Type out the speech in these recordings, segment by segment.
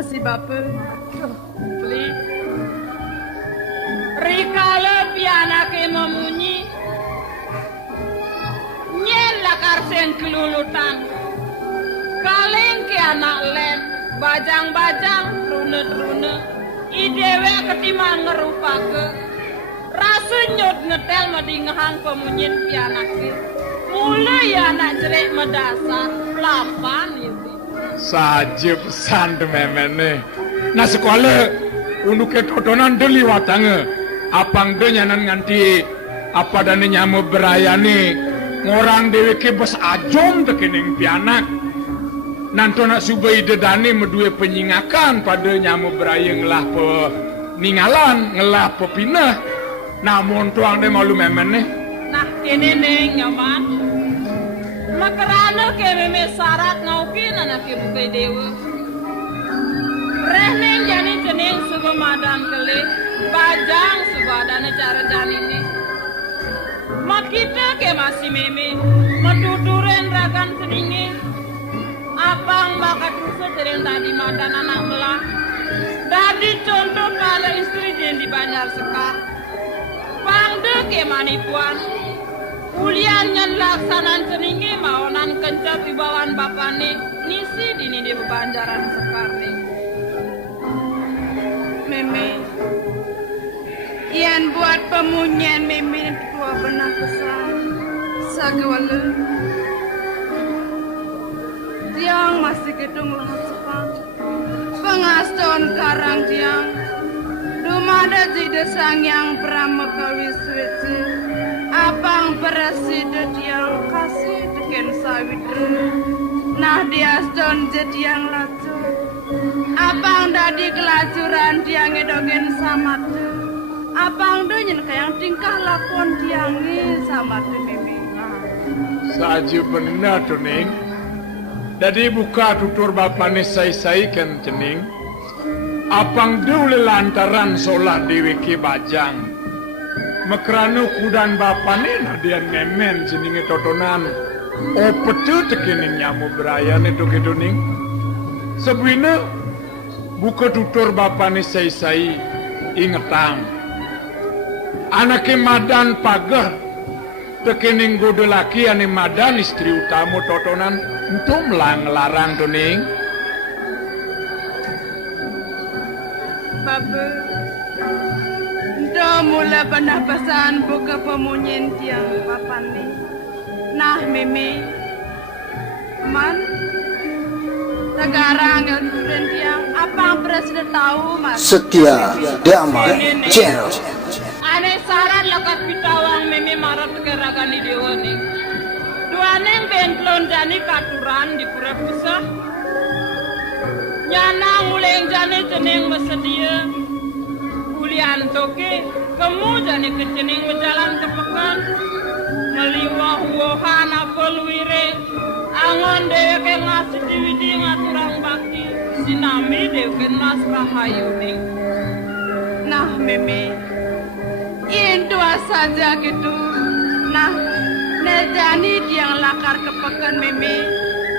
Masih baper. Beli. Rikale pianake memunyi. Nyen lakar sen kelulutan. Kaleng ke anak lem. Bajang-bajang rune-rune. Idewe ketiman ngerupake. Rasa nyot ngetel madingahang pemunyin pianake. Mulai anak jelek medasar. Lapan itu. Saja pesan memene. Nah sekolah untuk ketotonan deli watange. Apang de nyanan nganti apa dane nyamu berayani ngorang dewe ke bos ajom tekening pianak. Nanto nak subai dedane medue penyingakan pada nyamu beraya ngelah pe ningalan ngelah pe pinah. Namun tuang de malu memene. Nah kene neng nyaman. Makarana keme me sarat ngaukin anak ibu kay dewa. Reh neng jani jeneng suba madan kele. Bajang suba dana cara janini. Makita ke masih meme. Matuturen ragan seningi. Apang bakat usa sering tadi madan anak melah. Dadi contoh kala istri jen di Banjar Sekar. Pangde ke manipuan. Ulian nyan laksanan seningi maonan kencat di bawaan bapane nisi dini di Banjaran Sekar nih. Meme. Ian buat pemunyian meme tua benar pesan. Sagawala. Tiang masih gedung lahat sepang. Pengaston karang tiang. Dumada jide sang yang pramakawi suwece. Apang presiden yang kasih teken sawitru. Nah dia aston jadi yang lacu. Apang dadi kelacuran tiang edogen samatu. Apang donyen kayang tingkah lakon tiangi samatu mimi. Saja benar tu ning. Jadi buka tutur bapane sai-sai kan cening. Apang dulu lantaran solat dewe ke bajang. Mekrano kudan bapane nadian memen ceninge totonan. O petu tekening nyamu berayane to kedoning. Sebuina buka tutur bapane sai-sai ingetang. Anake madan pagah tekening godo laki ane madan istri utama totonan untuk melang-larang tuning. Babe, dah mula penapasan buka pemunyin tiang papan ni. Nah mimi, man, sekarang yang tiang apa presiden tahu mas? Setia Damai Channel. Ane saran lakat pitawang meme marat ke ragani dewa nih. Dua neng bentlon jani katuran di pura pusah. Nyana nguleng jani ceneng mesedia. Ulian toke kamu jani keceneng berjalan ke pekan. Meliwah-wahan apel wire. Angon dewe ke ngasih diwidi ngaturang bakti. Sinami dewe ke nas rahayu nih. Nah mimi, itu saja gitu. Nah, nejani tiang lakar ke pekan mimi.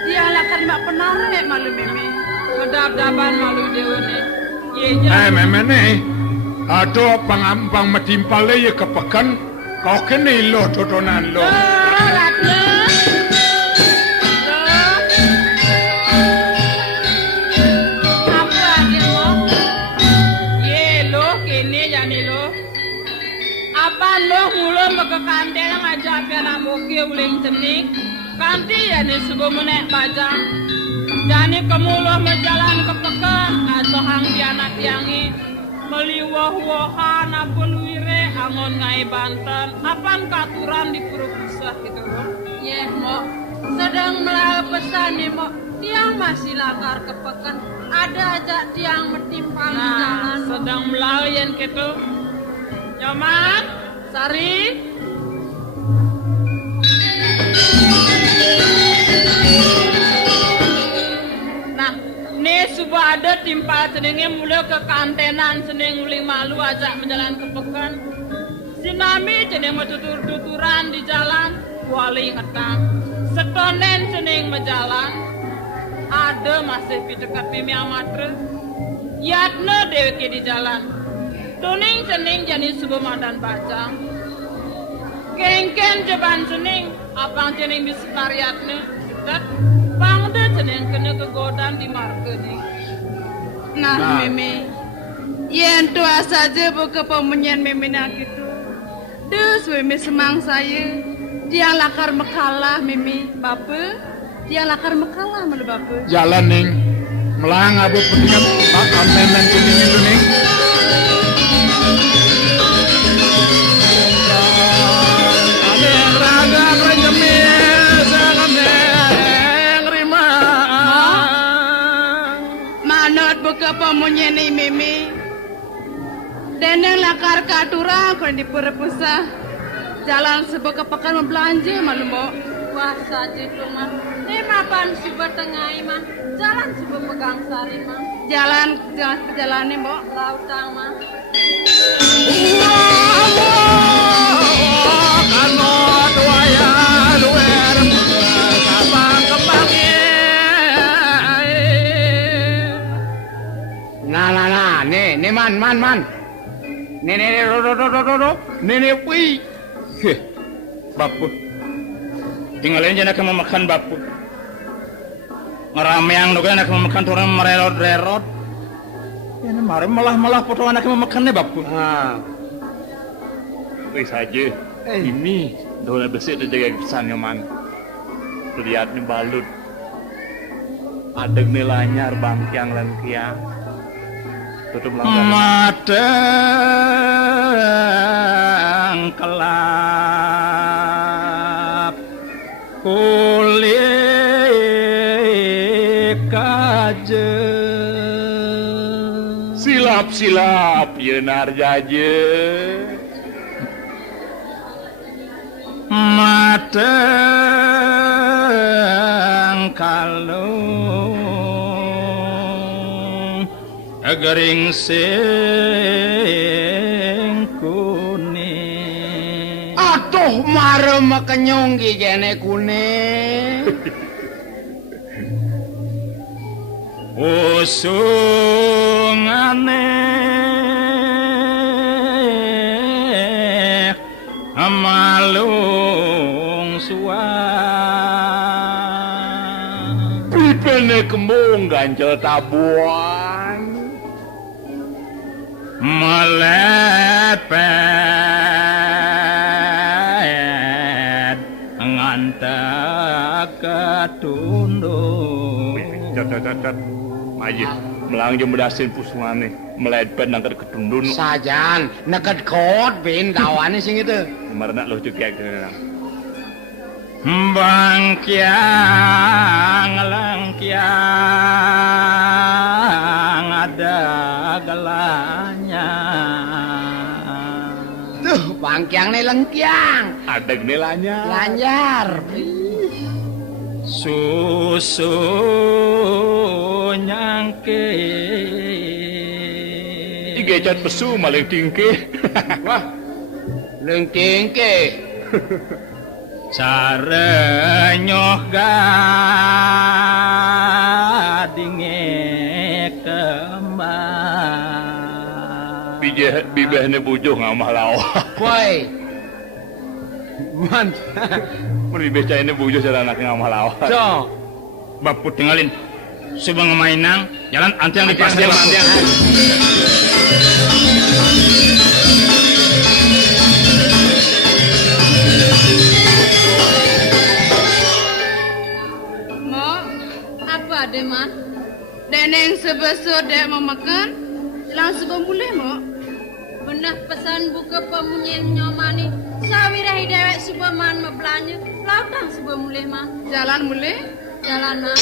Tiang lakar mak penarek malu mimi. Kedap-dapan malu dewa nih. Ye Memene. Aduh pang metimpal le ye kepekan. Kau kena lo totonan lo. Lo mulo maka kante yang aja piana boki uling cenik kanti ya ni subuh menek bajang jani kamu lo menjalan ke pekan atau hang piana tiangi meliwah-wahan apun wire angon ngai Banten apan katuran di Purwokerto gitu lo. Yeh mo, sedang melalui pesan nih mo. Tiang masih lakar ke pekan. Ada aja tiang metimpang di jalan. Sedang melalui yang gitu. Nyaman, Sari. Nah, ne subuh ada timpal senengnya mulai ke kantenan seneng uling malu ajak menjalan ke pekan. Sinami seneng tutur-tuturan di jalan, wali ngetang. Setonen seneng menjalan, ada masih di dekat mimi amatre. Yatne dheweke di jalan. Tuning cening jani subumadan bajang. Kengken jeban cening apang cening di sekariatne. Dat pangde cening kena kegodan di marga nih. Nah, Mimi. Yen tua saja buka pemunyian Mimi nak itu. Dus Mimi semang saya. Dia lakar mekalah Mimi, Bapa. Dia lakar mekalah malu Bapa. Jalan ning. Melang abu pendingan bakal memen kuning itu ning. Adeng raga rejemil sangateng rima. Manot buka pemunyian ni Mimi. Deneng lakar katura kalau di perpusah. Jalan sebuah pekan membelanja malu Mbok. Wah saja tuh mah. Mapan subuh tengah mah. Jalan subuh pegang sari mah. Jalan ni Mbok. Lautang mah. Kanot waya luer sabang kembangnya. Nah, nih man. Nih, ro. Nih, wih. Bapu. Tinggalin jangan kamu makan bapu. Ngerameang juga anak kamu makan turun mererot. Ya mari malah foto anak kamu makan nih bapu. Wih saja. Ini dola besi itu jaga kesannya man. Lihat nih balut. Adeg nih lanyar bangkiang lengkiang. Tutup langgar. Mateng kelap kulit kajen. Silap yenar jaje. Mateng kalung gering sing kuning. Atuh marem kenyonggi gene kuning. Usungane amalung suang. Pipene kembung ganjel tabuan. Melepet ngantek ketundung. Cat. Maji, melang jam berdasin pusungane, melepet nangkat ketundun. Sajan, neket kot bin kawane sing itu. Kemarin lo juga kena. Bangkiang langkiang ada gelanya. Tuh, bangkiang nih lengkiang. Ada gnelanya. Lanyar. Susu nyangke. Tiga cat pesu maling tingke. Wah, lengkingke. Cara nyoh gadinge kembang. Bibehne bujuh ngamah lawa. Woi. Man. Mun bibeh ini bujuh cara anak ngamah lawa. So. Bapu tinggalin. Subang mainang, jalan antiang di pasir. Deman, deneng sebesar dek mau makan, langsung boleh mo. Benar pesan buka pemunyian nyomani. Sawirah dewek subaman membelanja, lautang suba mulai mah. Jalan mulai? Jalan mah.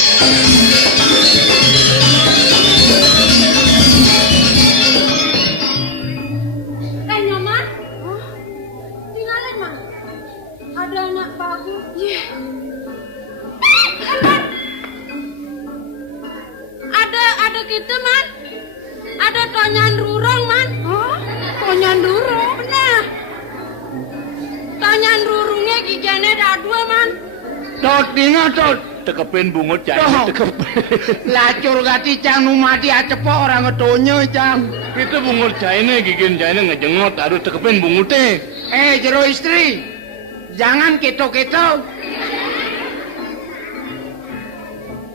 Nyoman? Oh, tinggalin mah. Ada anak bagus. Yeah. Ada gitu man. Ada tonyan rurung man. Oh, tonyan rurung. Benar. Tonyan rurungnya gigiannya ada dua man. Tot, ingat tot. tekepin bungut cai Toh. tekepin. Lacur gati cang nu mati acepok orang ngetonyo cang. Itu bungut cai gigin cai ngejengot aduh tekepin bungutnya. Jero istri, jangan keto-keto.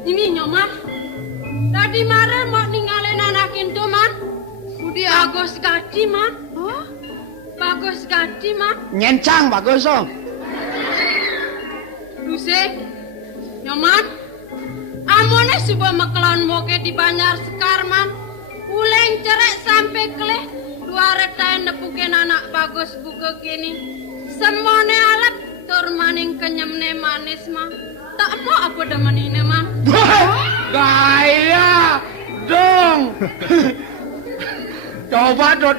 Ini nyoman. Tadi mare mau ninggalin anak itu man. Udah bagus gati man. Bagus gati man. Nyencang bagus oh. Duse, nyoman. Amone sebuah mekelon moke di Banjar Sekar man. Uleng cerek sampai keleh. Dua retain nepukin anak bagus buka kini. Semuanya alat tur maning kenyemne manis mah. Tak mau apa demenine man. Gaya dong. Coba dot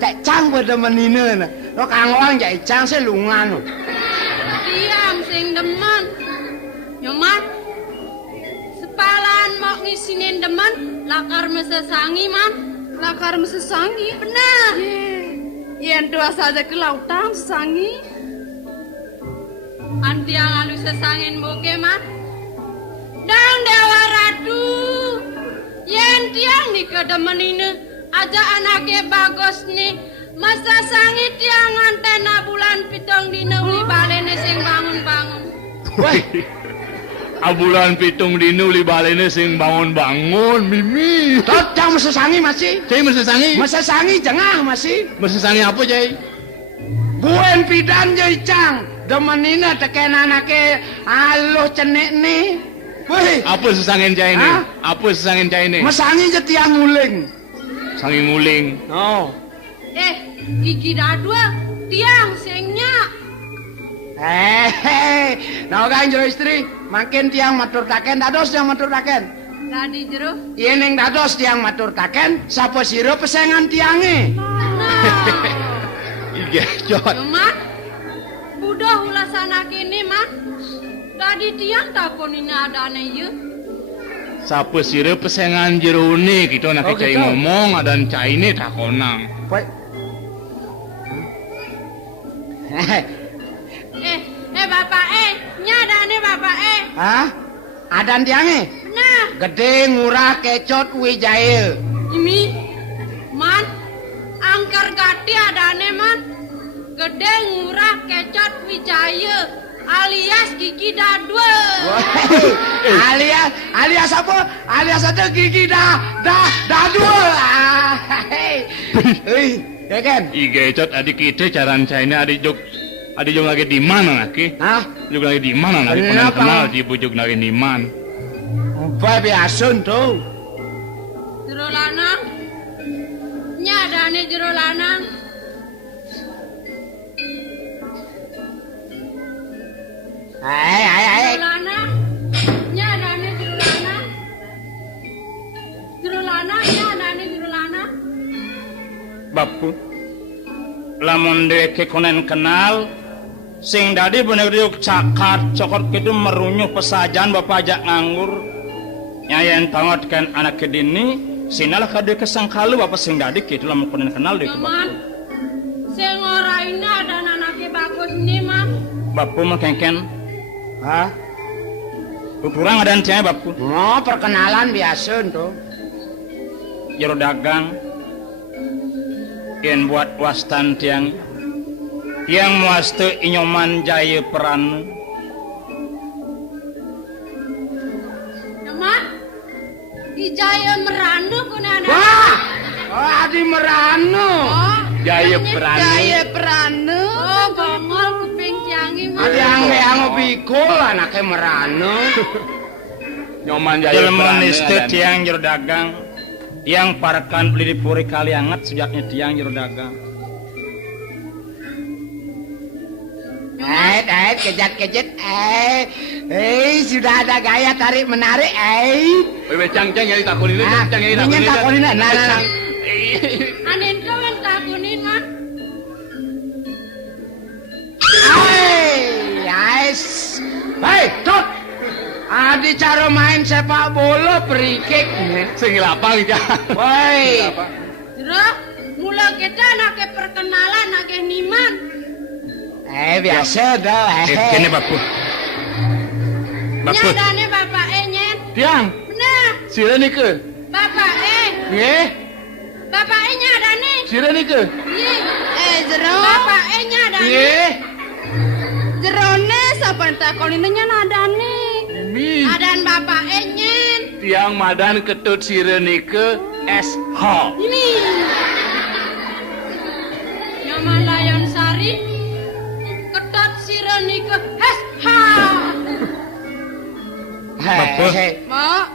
cek cang pada menina na. Lo kangwang cek cang selungan. Diam sing demen. Nyoman. Sepalan mau ngisinin demen lakar mesesangi man. Lakar mesesangi. Benar. Yen dua saja ke lautan sesangi. Anti yang halus sesangin boke man. Dang dewa ratu. Yen tiang nih kedemenine. Aja anaknya bagus nih. Masa sangi tiang antena bulan pitong dina uli balene sing bangun-bangun. Wah, Abulan pitung dinu li balene sing bangun-bangun Mimi. tot cang mesesangi masih. Cai mesesangi. Mesesangi jengah masih. Mesesangi apa cai? Buen pidan jai cang. Demenina teken anake aloh cenek nih. Wih, Apa sesangin cai ini? Hah? Apa sesangin cai ini? mesangi jetiang nguling. Sangi nguling. Oh. Gigi dadua tiang singnya. Nah kan jero istri, makin tiang matur taken, dados tiang matur taken. Tadi jero. Yen ning dados tiang matur taken, sapa sira pesengan tiange? Iya, jot. Cuma budah ulasana kini man. Tadi tiang takonin adane ye. Sapa sire pesengan jerone kita nak Oh, cai gitu. ngomong adan cai ini takonang. Poy. Bapak nyadane bapak Hah? Adan tiange? Nah, Gede ngurah kecot wijaya. ini man angker gati adane man. Gede ngurah kecot wijaya alias gigi dadua. alias apa? Alias ada gigi dah dua. Ya kan? Iga cot adik kita caran cai ini adik jok lagi di mana lagi? Hah? Jok lagi di mana? Lagi pernah Kenapa? kenal si bujuk lagi di mana? Apa biasa tuh? Jero lanang. Nyadane jero lanang. Hai. Jero lanang. Nyadane jero lanang. Jero lanang nyadane jero lanang. Bapu lamun deke konen kenal sing dadi bener yuk cakar cokot kitu merunyuh pesajan bapak ajak nganggur nyayen tangot kan anak kedini sinalah kade kesangkalu bapak sing dadi kitu lamun konen kenal deke Nyaman. bapu Sing ora ina dan anake bagus nih man. bapu mah kengken Hah? kurang ada tiang bapu Oh, perkenalan biasa tuh. jero dagang yen buat wastan tiang yang muaste inyoman jaya peran Nyaman. Ijaya meranu kunana. Wah! Oh, Adi Merano. Jaya Pranu. Jaya Pranu. Oh, bongol kuping tiangi man. Adi angge pikul anake Merano. Nyoman Jaya jelema Pranu niste adan. tiang jero dagang yang parakan beli di puri kali anget sejaknya tiang jero dagang Kejat. Sudah ada gaya tarik menarik. Wewe cang yang ditakunin itu, Nah, cang yang ingin takunin. Nah. Anen to yang takunin man. Hei, Tot. Adi cara main sepak bola perikik. Sing lapang ya. Woi. Jero, mula kita anake perkenalan anake niman. Biasa dah. kene bapu Bapak. Nyadane bapak nyen. Tiang, Bener. sira nike. Bapak Nggih, bapak nyadane. sira nike. Nggih. Jero. Bapak nyadane. Nggih. Jerone sapa takonine nyadane. Mi. Adan bapak nyen. Tiang madan ketut sira nike SH. Ini. Nyoman Layon Sari. Ketot sireni ke ha. Bapak. Mak.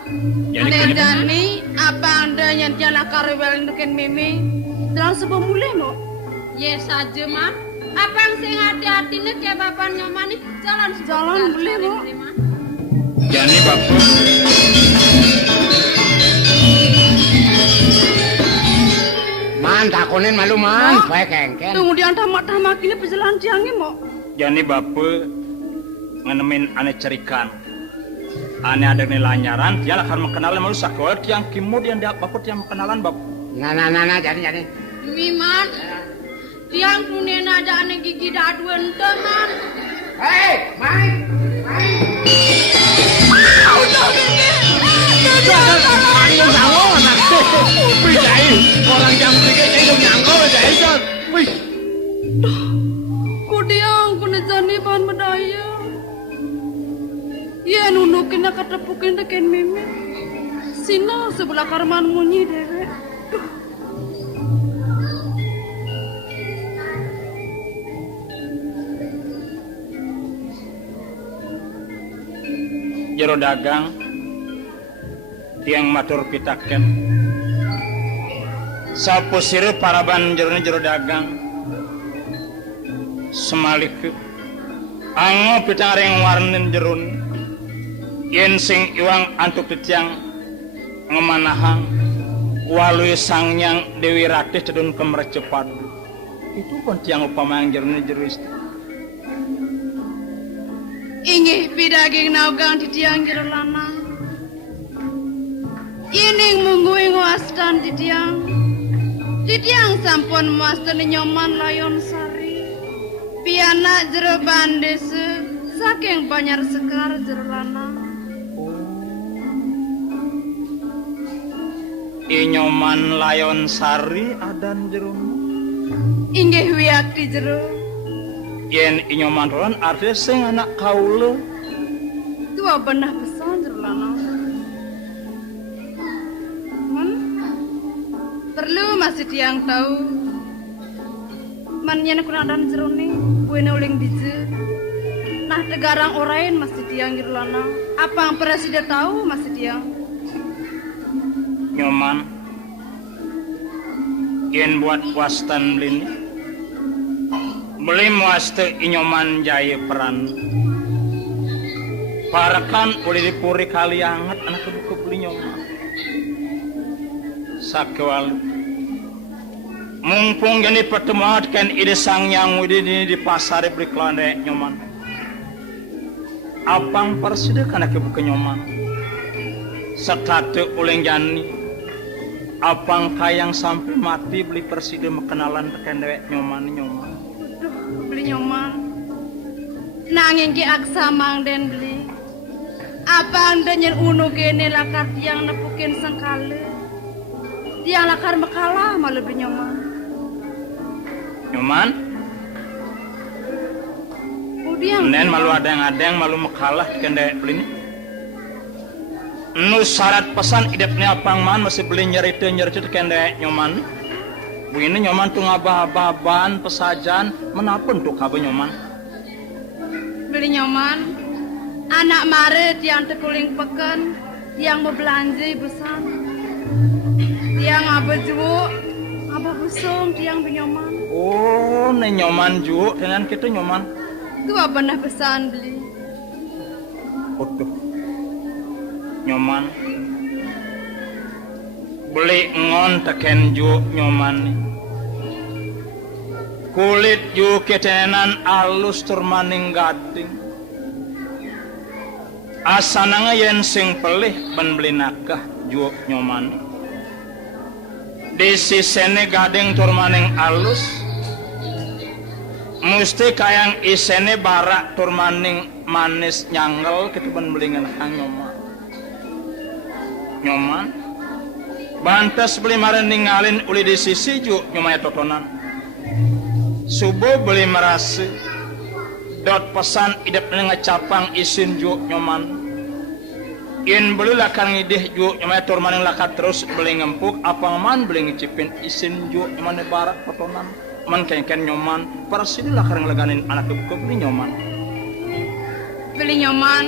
Jadi Nek kene- Dani apa anda yang jala karewel neken mimi? Dalam sebuah mulai mo. Ye saja mak. Abang sing hati-hati nek ya bapak nyomani jalan boleh mo. Jadi Bapak. Man takonin malu man, bae kengken. Tunggu di tamak-tamak ini pejalan tiangnya mo. Jadi Bapak ngenemin ane cerikan. Ane ada nilanyaran, dia akan mengenal malu sakol tiang kimud yang dia Bapak tiang kenalan Bapak. Nah, jadi. Miman. Tiang kunen ada ane gigi daduan teman. Hei, main. Orang jam 3 itu nyangkau aja itu. Wih. Kudiang kunejani bahan medaya. Ya nunukin nak ketepukin deken mimi. Sina sebelah karman munyi dewe. Jero dagang tiang matur pitaken sapu siru paraban jero dagang semalik ango pitang ring warnen jerun yen sing iwang antuk titiang ngemanahang walui sangyang Dewi Ratih cedun kemerecepat itu pun tiang upama yang jero istri. Ingih pidaging naugang di tiang jero lanang. Ining mungguing wastan di tiang. Di tiang sampun wastan Nyoman Layon Sari. Piana jero bandese saking banyar sekar jero lanang. Nyoman Layon Sari adan jero Inggih wiakti jero. yen Nyoman ron arti sing anak kaula Dua benah pesan jero lanang. Perlu masih tiang tahu. Man yen kunadan jero ni buene uling dije. Nah tegarang orain masih tiang jero lanang. Apa yang presiden tahu masih tiang? Nyoman yen buat wastan blini beli muaste Nyoman jaya peran parakan boleh dipuri kali anget anak kebuka beli Nyoman sakewal mumpung gini pertemuan kan ide sang yang ini di pasar beli kelande Nyoman apang persida kana kebuka Nyoman sekate uling jani apang kayang sampai mati beli persida mekenalan teken dewek Nyoman Beli Nyoman. Nanging ki aksamang den beli. Apa anda nyen unu kene lakar tiang nepukin sengkale. Tiang lakar mekalah malu beli Nyoman. Nyoman Udiang. Nen malu adeng malu mekalah teken dewek beli ni nu syarat pesan idepnya apang man masih beli nyerita teken dewek Nyoman begini Nyoman tuh ngabah-abahan pesajan menapun tuh kabe Nyoman Beli Nyoman. Anak mare tiang tekuling peken. Tiang mau belanja besan. Tiang apa juuk. Apa busung tiang beli Nyoman. oh nih Nyoman ju dengan kita Nyoman Dua benah pesan beli. utuh Nyoman beli ngon teken ju Nyoman nih kulit ju ketenan alus turmaning gading asana yen sing pelih ben beli nakah ju Nyoman di sisene gading turmaning alus Musti kayang isene barak tur maning manis nyangel ketuban belingan hang nyoman. Nyoman bantes beli maren ningalin uli di sisi juk nyomaya totonan. Subuh beli merasi dot pesan idep ngecapang isin juk nyoman. In beli lakar ngidih juk nyomaya tur maning lakar terus beli ngempuk apa man beli ngicipin isin juk nyomane barak totonan. Man kengken nyoman persi lakar ngeleganin anak kebukuk beli nyoman. Beli nyoman.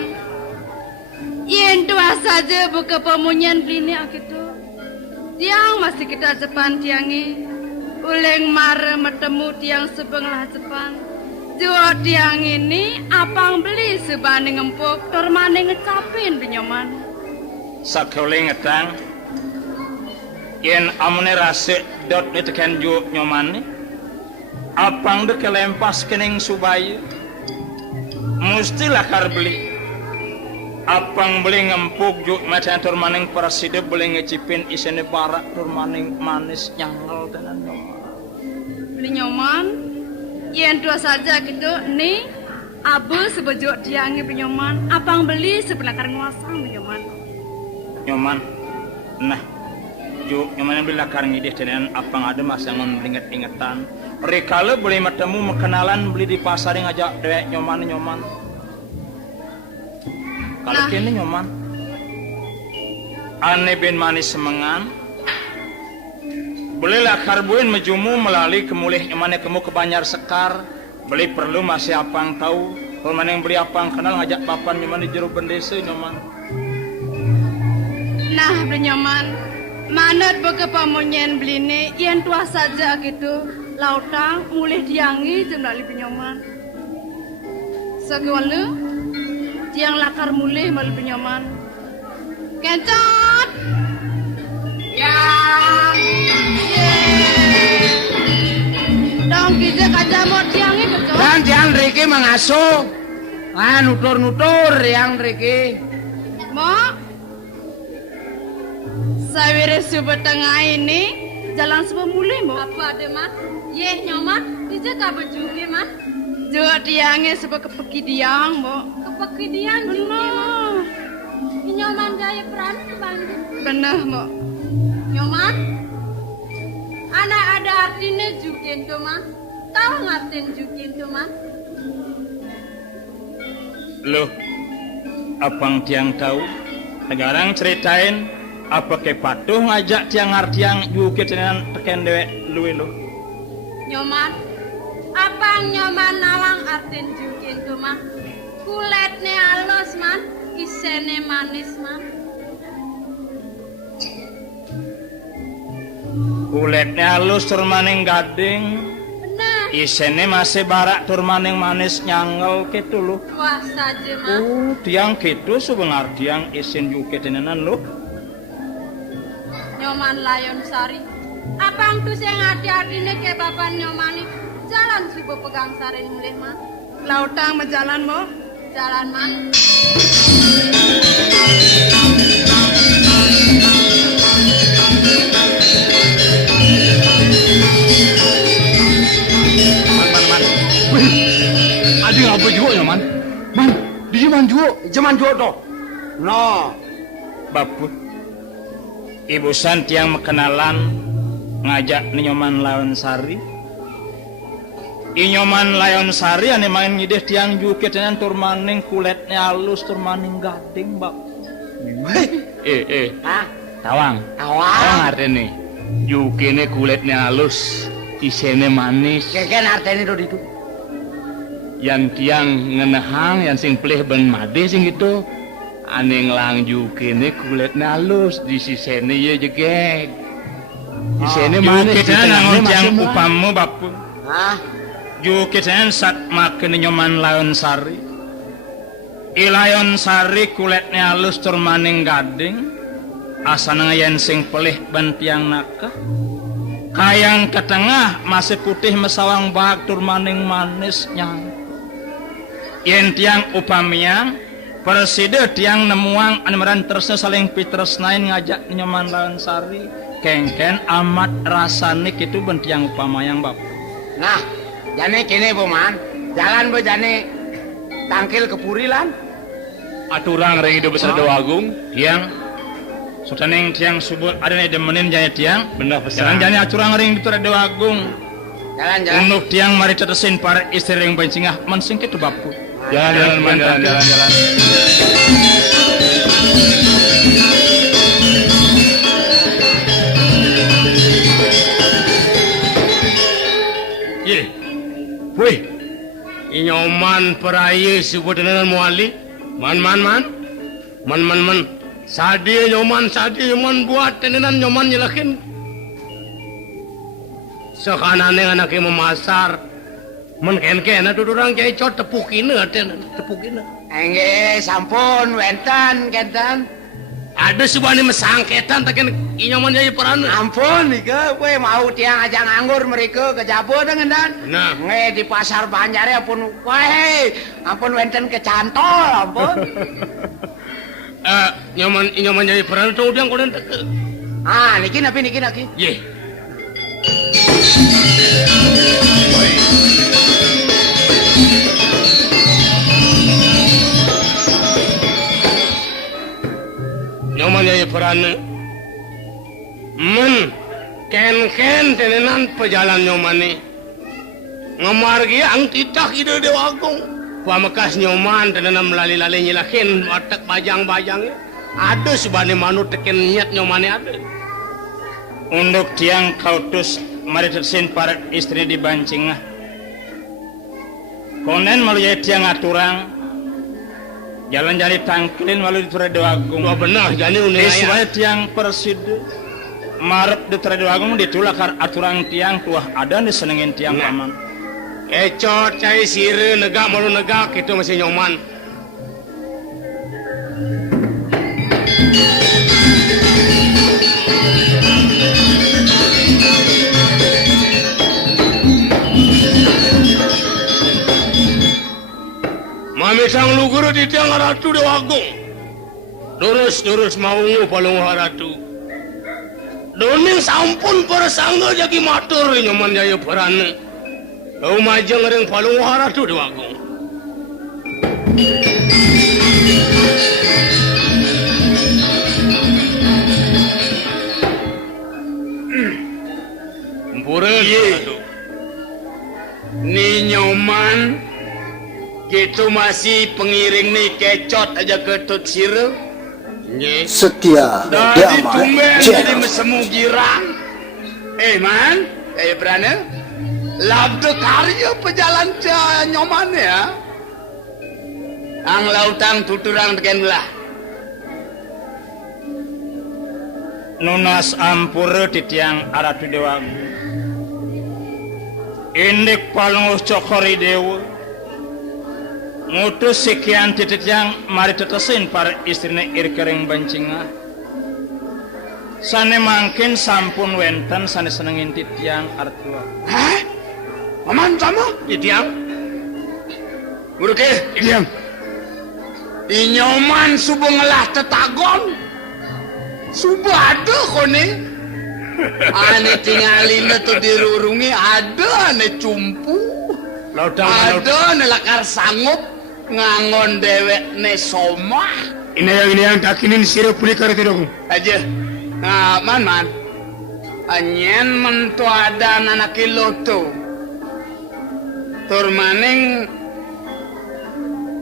Yen tua saja buka pemunyan beli ni akitu. Tiang masih kita Jepang tiangi. Uleng mare metemu tiang sebenglah Jepang. Jua tiang ini apang beli sebanding empuk termane ngecapin beli nyoman. Sakole ngetang. Yen amune rase dot niteken juk nyoman ni. Apang de kelempas kening subaya musti lakar beli apang beli ngempuk juk macam tur maning perside beli ngecipin isene barak tur maning manis nyangel tenan nyoman. Beli nyoman yen dua saja gitu nih abu sebejuk diangi beli nyoman apang beli sebenakar nguasang beli nyoman. Nyoman nah juk nyoman beli lakar ngidih tenan apang ada masa nginget-ingetan rekala beli metemu mekenalan beli di pasar yang ngajak dewek nyoman. Kalau kini nyoman ane bin manis semengan beli lakar buin mejumu melalui kemulih emane kemu ke Banjar Sekar beli perlu masih apang tahu kalau yang beli apang kenal ngajak papan nyoman di jero bendesa nyoman. Nah beli nyoman manut boga pamunyen beli ni yen tua saja gitu. Lautang mulih diangi jumlah lebih nyoman. Segala tiang lakar mulih malu nyoman. Kencot. Ya. Dong kita kaca mau tiangi betul. Dan tiang Riki mengasuh. Nutur-nutur yang Riki. Mo. Sawire subuh tengah ini jalan sebuah mulih mo. Apa ada mah? Ye nyoman, ije ka bejuge mah. Jua tiangnya sebuah kepeki diang mo. Kepeki diang juga mah. Nyoman gaya peran bang. Bener mo. Nyoman, anak ada artinya juga itu mah. Tahu ngartin juga itu mah? Loh, apang tiang tahu? Sekarang ceritain apa ke patuh ngajak tiang artiang juga tenan teken dewek luwe lo. Nyoman, apang nyoman nawang artin juga itu mah? Kuletnya halus man, isene manis man. Kuletnya halus tur maning gading. Benar. Isene masih barak tur maning manis nyangel gitu loh. Wah saja mah. Tiang gitu sebengar tiang isin juga tenanan lo. Nyoman layon sari. Apang tuh yang hati-hatinya ke bapak nyomani. Jalan si pegang sarin mulai mah. Lautang menjalan mo. Jalan mah. Man. Wih, ada apa juga ya man? Man, dia zaman juga toh. No. Baput. Ibu San tiang kenalan ngajak Nyoman Layon Sari. Nyoman Layon Sari ane main ngideh tiang juga tenan tur maning kuletnya halus tur maning gading bak. Hah? Tawang. Tawang artene. Yukine kuletnya halus, isene manis. Keken artene do itu. Yang tiang ngenehang yang sing pelih ben made sing gitu. Ane nglang yukine kuletnya halus, di sisene ye jegek. Isene manis kita nangon tiang upamu bapu. Hah? Yukine sat makan Nyoman Layon Sari. Ilayon Sari kuletnya halus tur maning gading. Asana yen sing pelih ben tiang nakah. Kayang ke tengah masih putih mesawang bahak tur maning manis nyang. Yen tiang upamiang perside tiang nemuang anemeran tersnya saling pitresnain ngajak Nyoman Layon Sari. Kengken amat rasane kitu ben tiang upamayang bab. Nah, Jane kene Paman. Jalan be jane tangkil ke Purilan. Aturang ring hidup besar Dewa Agung, tiang. Sutaneng tiang subuh ada nih demenin jaya tiang. Benar pesan. Jalan jane aturang ring besar Dewa Agung. Jalan. Unuk tiang mari tetesin para istri ring bancingah mensingkit tu bapu. Jalan. Ye. Wih. Inyoman peraya sebut dengan muali. Man. Sadi nyoman buat tenenan nyoman nyelakin. Sekanane anake memasar. Men ken-ken atuh urang jai cot tepukina. Nggih, sampun wenten kenten. Ada subane mesangketan taken inyoman jai peran. Ampun ika kowe mau tiang aja nganggur mereka kejabo dengan Nah. Nge di pasar Banjare ampun wenten kecantol ampun. Inyoman jai peran tuh udah koden teke. Ah niki napi. Ye. Nyoman jai peran. Ken tenenan pejalan nyomane. Ngamargi ang titak ide Dewa Agung. Pamakas nyoman tenenan melali-lali nyilakin watak bajang-bajangnya. Ada subane manut teken niat nyomane ada. Untuk tiang kautus mari tetesin para istri di bancingah. Konen melalui tiang aturang. Jalan jari tangkilin melalui Tura Dewa Agung. Wah benar jani Supaya tiang persid marep di Tura Dewa Agung ditulakar aturang tiang tuah ada di senengin tiang paman. Kecot cai sire negak malu negak itu masih nyoman. Mami sang lugur di tiang ratu Dewa Agung. Terus mau palung ratu. Doning sampun para sangga jagi matur nyoman jaya peran. Kau majeng ring palung ratu Dewa Agung. Mpura ratu. Ni nyoman gitu masih pengiring nih kecot aja ketut sire. Setia Dari Damai tumben jadi Channel. mesemu girang. Man, berana. Labdo karya pejalan nyoman ya. Ang lautang tuturang teken lah. Nunas ampura di tiang aratu Dewa Agung. Indik palungus cokori dewa. Ngutus sekian titik yang mari tetesin para istrina irkering bancingah. Sane mangkin sampun wenten sane senengin titiang artua. Hah? Paman sama? Itiang. Muruke, diam. Inyoman subuh ngelah tetagon. Subuh ada kone. Ane tinggalin itu dirurungi ada ane cumpu. Ada ane lakar sanggup ngangon dewek ne somah. Ini yang takinin sire pulikar itu dong. Aja. Nah, man. Anyen mentu ada anak kilo tuh. Tur maning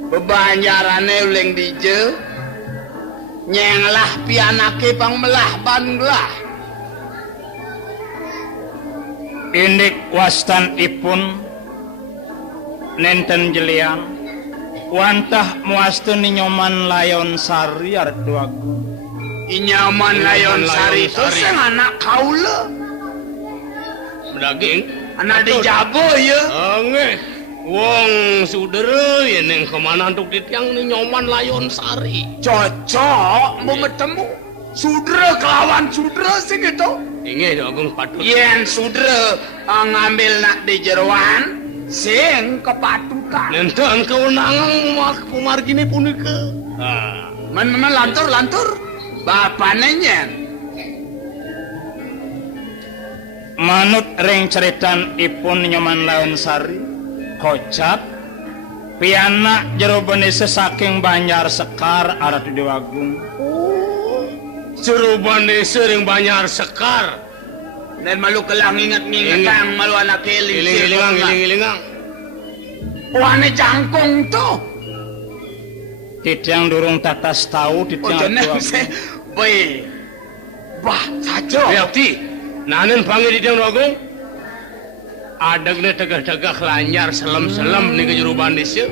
bebanjarane uling dije nyenglah pianake pang melah banglah. Indik wastan ipun nenten jelian wantah muastun nyoman layon sari artu Agung. Inyaman layon sari itu sing anak kaula. Daging. Anak dijabo ya. Angeh. Wong saudara ya neng kemana untuk ditiang ni nyoman layon sari. Cocok mau bertemu. Sudra kelawan sudra sih gitu. Inge Agung patut. Yen sudra ngambil nak di jeroan sing kepatutan. Nenten kewenangan mak pemargine punika. Men lantur bapane nyen. manut ring ceritan ipun Nyoman Lawensari kocap pianak jero benese saking Banjar Sekar arah Dewagung. Jero benese ring Banjar Sekar. Dan malu kelang ingat-ingat kang malu anak keling. Iling-ilingang. Wane jangkung tuh. Titiang durung tatas tahu titiang se boy. Bah, sajo. Yakti, nanen panggil di Agung. Adagne tegah-tegah lanyar selem-selem nih ke jero bandis ya.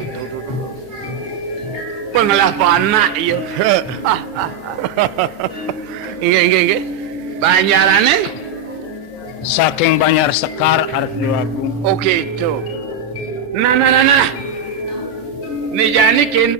Pengelah bana iya. Inge. Banjarane saking Banjar Sekar arep Dewagung. Oh gitu. Nah. Nih jani kin